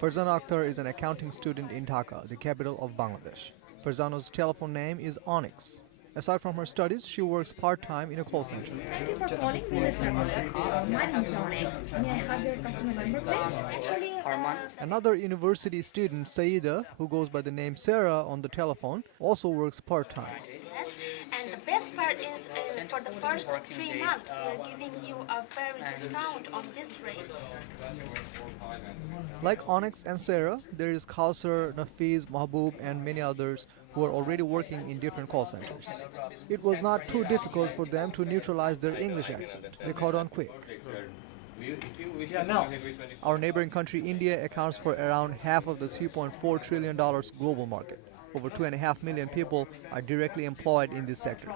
Farzana Akhtar is an accounting student in Dhaka, the capital of Bangladesh. Farzana's telephone name is Onyx. Aside from her studies, she works part-time in a call center. Thank you for calling Winner Circle. My name is Onyx. May I have your customer number, please? Another university student, Saida, who goes by the name Sarah on the telephone, also works part-time. Yes, and the best part is for the first 3 months, we are giving you a very discount on this rate. Like Onyx and Sarah, there is Kausar, Nafiz, Mahbub, and many others who are already working in different call centers. It was not too difficult for them to neutralize their English accent. They caught on quick. Our neighboring country, India, accounts for around half of the $3.4 trillion global market. Over 2.5 million people are directly employed in this sector.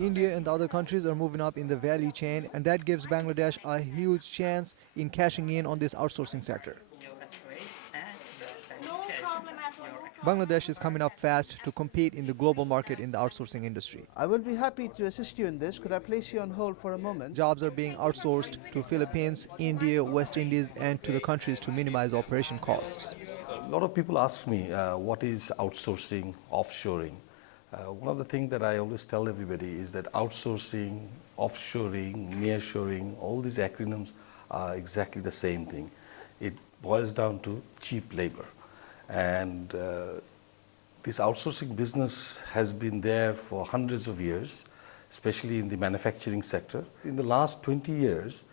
India and the other countries are moving up in the value chain, and that gives Bangladesh a huge chance in cashing in on this outsourcing sector. No problem at all. Bangladesh is coming up fast to compete in the global market in the outsourcing industry. I will be happy to assist you in this. Could I place you on hold for a moment? Jobs are being outsourced to Philippines, India, West Indies, and to the countries to minimize operation costs. A lot of people ask me, what is outsourcing, offshoring? One of the things that I always tell everybody is that outsourcing, offshoring, nearshoring, all these acronyms are exactly the same thing. It boils down to cheap labor. And this outsourcing business has been there for hundreds of years, especially in the manufacturing sector. In the last 20 years,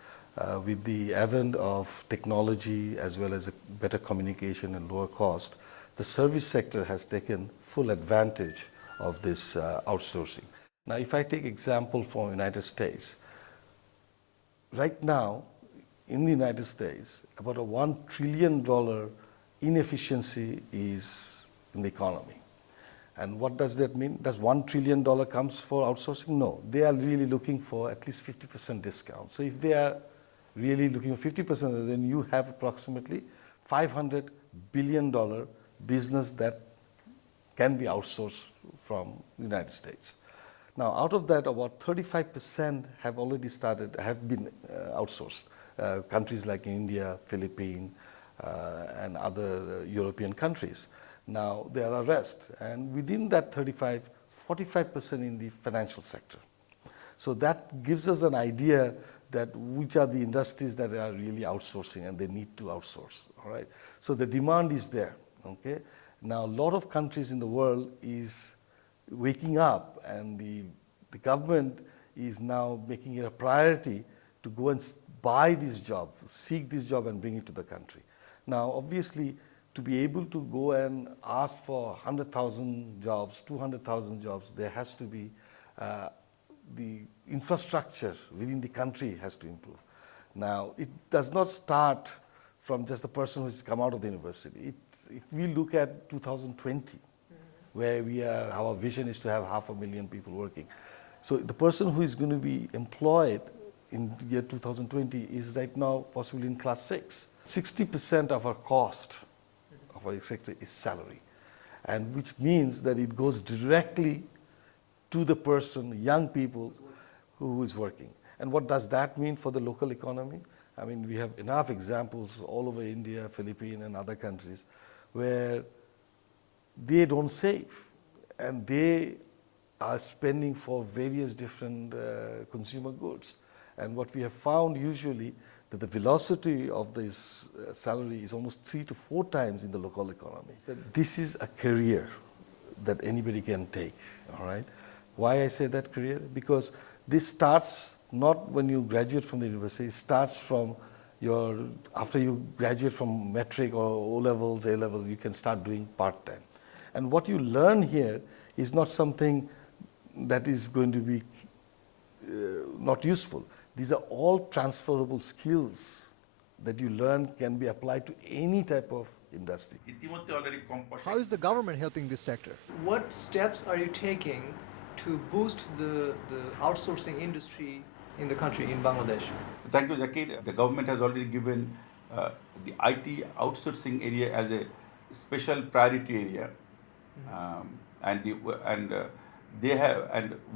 with the advent of technology as well as a better communication and lower cost, the service sector has taken full advantage of this outsourcing. Now, if I take example from United States, right now in the United States, about a $1 trillion inefficiency is in the economy. And what does that mean? Does $1 trillion comes for outsourcing? No, they are really looking for at least 50% discount. So if they are really looking for 50%, then you have approximately $500 billion business that can be outsourced from the United States. Now, out of that, about 35% have already have been outsourced. Countries like India, Philippines, and other European countries. Now, there are rest, and within that 35, 45% in the financial sector. So that gives us an idea that which are the industries that are really outsourcing and they need to outsource, all right? So the demand is there, okay? Now, a lot of countries in the world is waking up, and the government is now making it a priority to go and buy this job, seek this job and bring it to the country. Now, obviously, to be able to go and ask for 100,000 jobs, 200,000 jobs, there has to be the infrastructure within the country has to improve. Now, it does not start from just the person who has come out of the university. If we look at 2020, where our vision is to have 500,000 people working. So the person who is going to be employed in the year 2020 is right now possibly in class 6. 60% of our cost of our sector is salary, and which means that it goes directly to the person, young people who is working. And what does that mean for the local economy? I mean, we have enough examples all over India, Philippines, and other countries where they don't save, and they are spending for various different consumer goods. And what we have found usually that the velocity of this salary is almost 3 to 4 times in the local economy. That this is a career that anybody can take, all right? Why I say that career? Because this starts not when you graduate from the university, it starts from after you graduate from metric or O-levels, A-levels, you can start doing part-time. And what you learn here is not something that is going to be not useful. These are all transferable skills that you learn can be applied to any type of industry. How is the government helping this sector? What steps are you taking to boost the outsourcing industry in the country, in Bangladesh? Thank you, Zakir. The government has already given the IT outsourcing area as a special priority area, and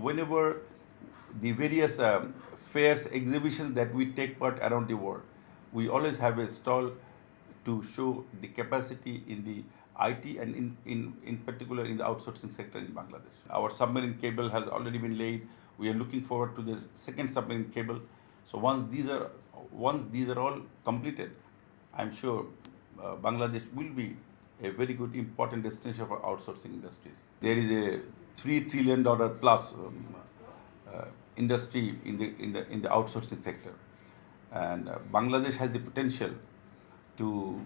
whenever the various fairs, exhibitions that we take part around the world, we always have a stall to show the capacity in the IT and in particular in the outsourcing sector in Bangladesh. Our submarine cable has already been laid. We are looking forward to the second submarine cable. So once these are all completed, I'm sure Bangladesh will be a very good important destination for outsourcing industries. There is a $3 trillion plus industry in the outsourcing sector, and Bangladesh has the potential to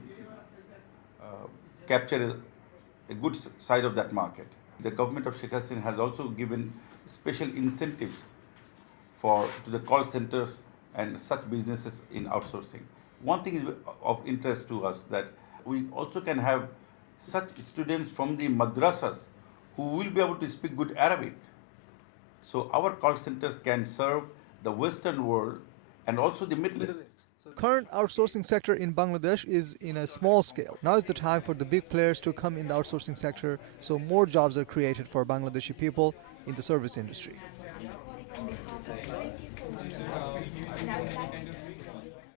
capture a good side of that market. The government of Sheikh Hasina has also given special incentives to the call centers and such businesses in outsourcing. One thing is of interest to us that we also can have such students from the madrasas who will be able to speak good Arabic. So our call centers can serve the Western world and also the Middle East. Current outsourcing sector in Bangladesh is in a small scale. Now is the time for the big players to come in the outsourcing sector so more jobs are created for Bangladeshi people in the service industry. On behalf of 20 Filipino, and I would like to